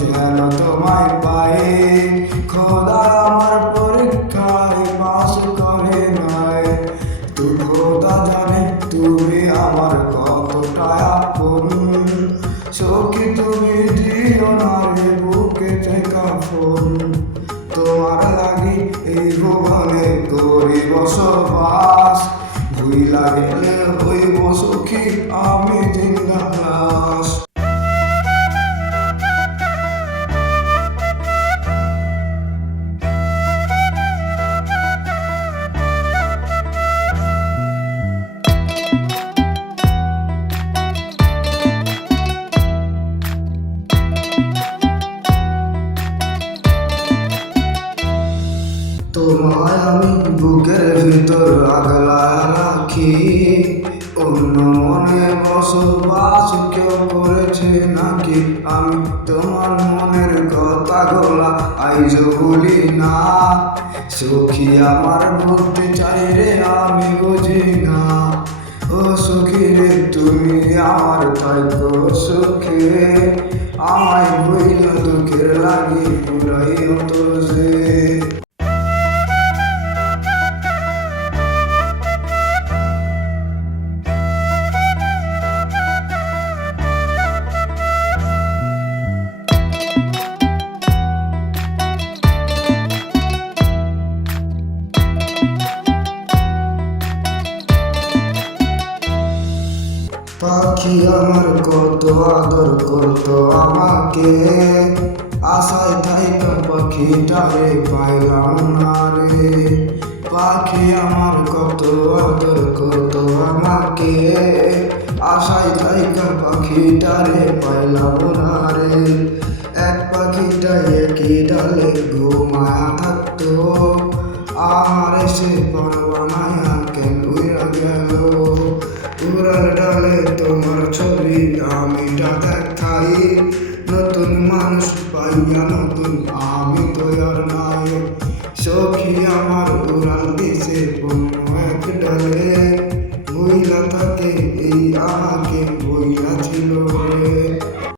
যেন তোমায় পাই। খোদা আমার পরীক্ষায় পাস করে নয়, তো খোদা জানে তুমি আমার কতটা আপন। সখী তুমি দিও না রে বুকেতে কাফন, তোমার লাগি এই ভুবনে করি বসবাস। ভুইলা গেলে হইব সখী আমি জিন্দা লাশ। তোমায় আমি বুকের ভিতর আগলা রাখি, অন্য মনে বসবাস কেউ করেছে নাকি? আমি তোমার মনের কথা গোলা আইজ বলি না। সখী আমার বুদ্ধি চাই রে আমি বুঝি না। ও সখী রে তুমি আমার থাইকো সুখে, আমায় বইলা দুঃখের লাগি পুরাই অন্তর যে। পাখি আমার কত আদর করতো আমাকে, আশায় থাইকা পাখিটারে পাইলাম না রে। পাখি আমার কত আদর করতো আমাকে, আশায় থাইকা পাখিটারে পাইলাম না রে। এক পাখিটা একই ডালে ঘুমায়া থাকতো, আর এসে পরবানায়া কেন উড়া গেল। উড়ার ডালে তোমার ছবি আমিটা দেখাই, নতুন মানুষ পাইয়া নতুন আমি তো আর নাই। সখী আমার উড়াল দিছে অন্য এক ডালে, ভুইলা থাকে এই